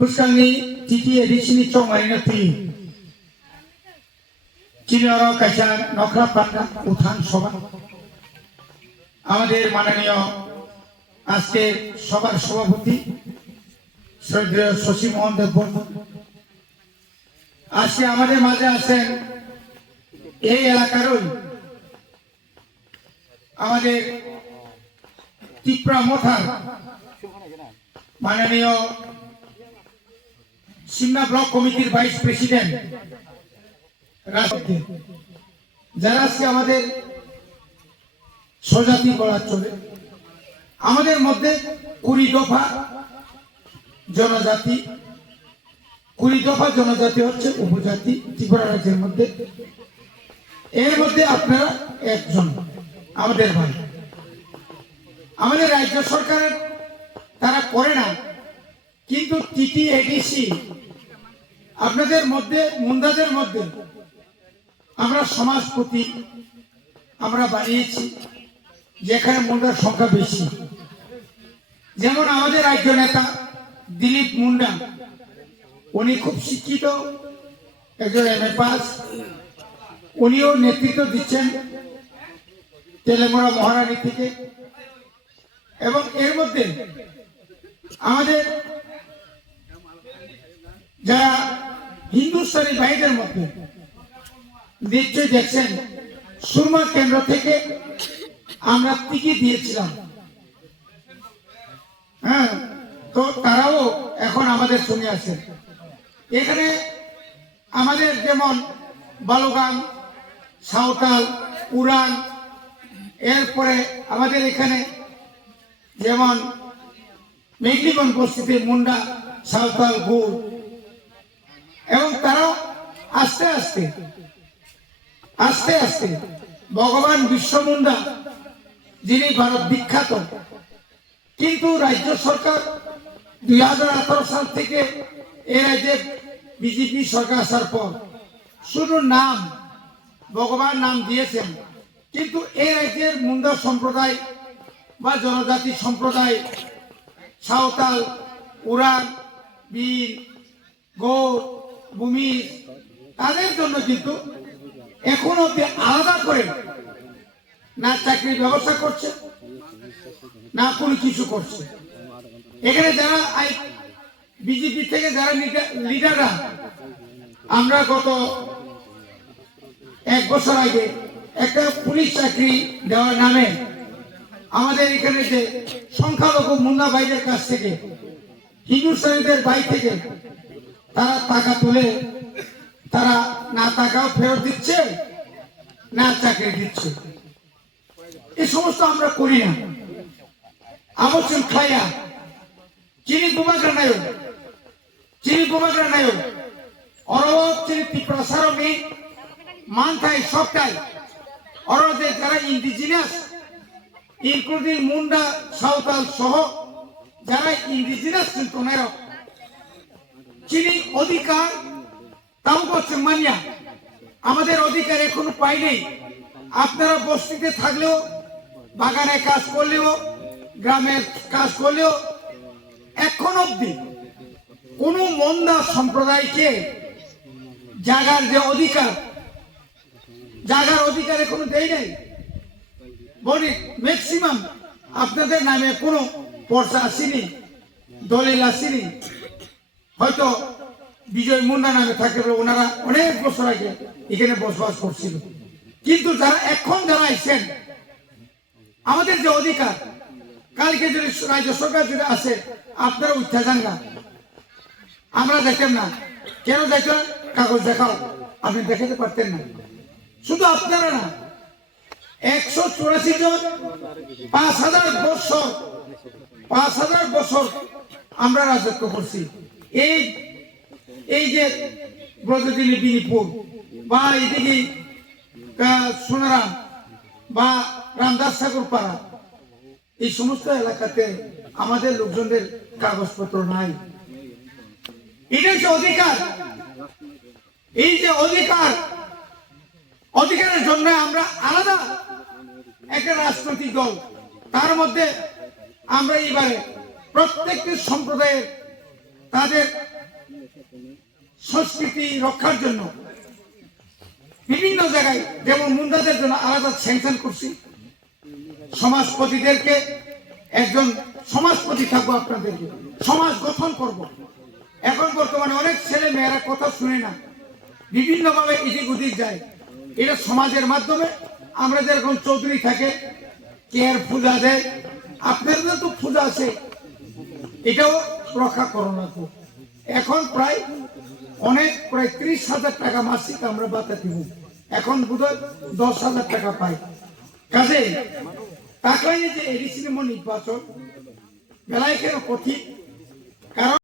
Puskangni titi edisini chongaina ti চিনিয়র কাইসা নকরা পান্না উত্থান সভা আমাদের মাননীয় আজকে সভার সভাপতি শ্রদ্ধেয় শশী মোহন দেববর্মন আজকে আমাদের মাঝে আছেন এই এলাকারই আমাদের ত্রিপুরা মোথার মাননীয় সিমনা ব্লক কমিটির ভাইস প্রেসিডেন্ট যারা আজকে আমাদের স্বজাতি বলা চলে আমাদের মধ্যে 20 দফা জনজাতি 20 দফা জনজাতি হচ্ছে উপজাতি ত্রিপুরা রাজ্যের মধ্যে এর মধ্যে আপনারা একজন আমাদের ভাই আমাদের রাজ্য সরকারের তারা করে না কিন্তু টিটি এডিসি আপনাদের মধ্যে মুন্দাদের মধ্যে আমরা সমাজপতি আমরা বানিয়েছি যেখানে মুন্ডার সংখ্যা বেশি যেমন আমাদের রাজ্য নেতা দিলীপ মুন্ডা উনি খুব শিক্ষিত একজন এমএ পাস উনিও নেতৃত্ব দিচ্ছেন তেলেঙ্গানা মহারানী থেকে এবং এর মধ্যে আমাদের যারা হিন্দুস্তানি ভাইদের মধ্যে নিশ্চয়ই দেখছেন সুরমা কেন্দ্র থেকে আমরা টিকিট দিয়েছিলাম হ্যাঁ তো তারাও এখন আমাদের সঙ্গে আছে এখানে আমাদের যেমন বালুগাং সাঁওতাল উড়ান এরপরে আমাদের এখানে যেমন মেঘলিগঞ্জ বস্তিতে মুন্ডা সাঁওতাল গুড় এবং তারাও আস্তে আস্তে আস্তে আস্তে ভগবান বিশ্বমুন্ডা যিনি ভারত বিখ্যাত কিন্তু রাজ্য সরকার 2018 সাল থেকে এই রাজ্যে বিজেপি সরকার আসার পর শুধু নাম ভগবান নাম দিয়েছেন কিন্তু এই রাজ্যের মুন্ডা সম্প্রদায় বা জনজাতি সম্প্রদায় সাঁওতাল উড়ান বীর গৌড় ভূমি তাদের জন্য কিন্তু এখন অব্দি আলাদা করে না চাকরির ব্যবস্থা করছে না কোনো কিছু করছে এখানে যারা বিজেপি থেকে যারা লিডাররা আমরা গত 1 বছর আগে একটা পুলিশ চাকরি দেওয়ার নামে আমাদের এখানে যে সংখ্যালঘু মুন্ডা ভাইদের কাছ থেকে হিন্দুস্তানিদের ভাই থেকে তারা টাকা তুলে তারা না টাকাও ফেরত দিচ্ছে না চাকরি দিচ্ছে এই সমস্ত আমরা করি না আবশ্যক খাইয়া চিনি বুমাগ্রা নায়ক অরব চিনি প্রসারণী মানথাই সবটাই অরদের যারা ইন্ডিজিনাস ইনক্লুডিং মুন্ডা সাঁওতাল সহ যারা ইন্ডিজিনাস কিন্তু নায়ক চিনি অধিকার তাও করছে মানিয়া আমাদের অধিকার এখনো পাই নেই আপনারা বস্তিতে থাকলেও বাগানে কাজ করলেও গ্রামের কাজ করলেও এখন অব্দি কোন মন্দা সম্প্রদায়কে জাগার যে অধিকার এখনো দেয় নাই বলি ম্যাক্সিমাম আপনাদের নামে কোনো পর্চা আসেনি দলিল আসেনি হয়তো বিজয় মুন্ডা নামে থাকে ওনারা অনেক বছর আগে এখানে বসবাস করছিল কিন্তু যারা এখন যারা আইছেন আমাদের যে অধিকার কালকে যদি রাজ্য সরকার যদি আসে আপনারা উঠতে যান না আমরা দেখেন না কেন দেখেন কাগজ দেখাও আপনি দেখাতে পারতেন না শুধু আপনারা না 184 জন 5,000 বছর আমরা রাজত্ব করছি এই যে ব্রজদিনী বিনিপুর বা এইদিকে সোনারাম বা রামদাস ঠাকুর পাড়া এই সমস্ত এলাকাতে আমাদের লোকজনদের কাগজপত্র নাই এটা যে অধিকার এই যে অধিকারের জন্য আমরা আলাদা একটা রাজনৈতিক দল তার মধ্যে আমরা এইবারে প্রত্যেকটি সম্প্রদায়ের তাদের সংস্কৃতি রক্ষার জন্য বিভিন্ন জায়গায় যেমন মুন্ডাদের জন্য আলাদা স্যাংশন করছি, সমাজপতিদেরকে একজন সমাজপতি থাকবো, আপনাদেরকে সমাজ গঠন করব। এখন বর্তমানে অনেক ছেলে মেয়েরা কথা শুনে না, বিভিন্নভাবে এদিক ওদিক যায়। এটা সমাজের মাধ্যমে আমরা যেরকম চৌধুরী থাকে কেয়ার পূজা দেয়, আপনাদের তো পূজা আছে, এটাও রক্ষা করো না। তো এখন প্রায় 30,000 টাকা মাসিক আমরা বাতা দিব, এখন বোধহয় 10,000 টাকা পাই। কাজে তাকাই যে এডিসি নির্বাচন বেলায় কেন কঠিন, কারণ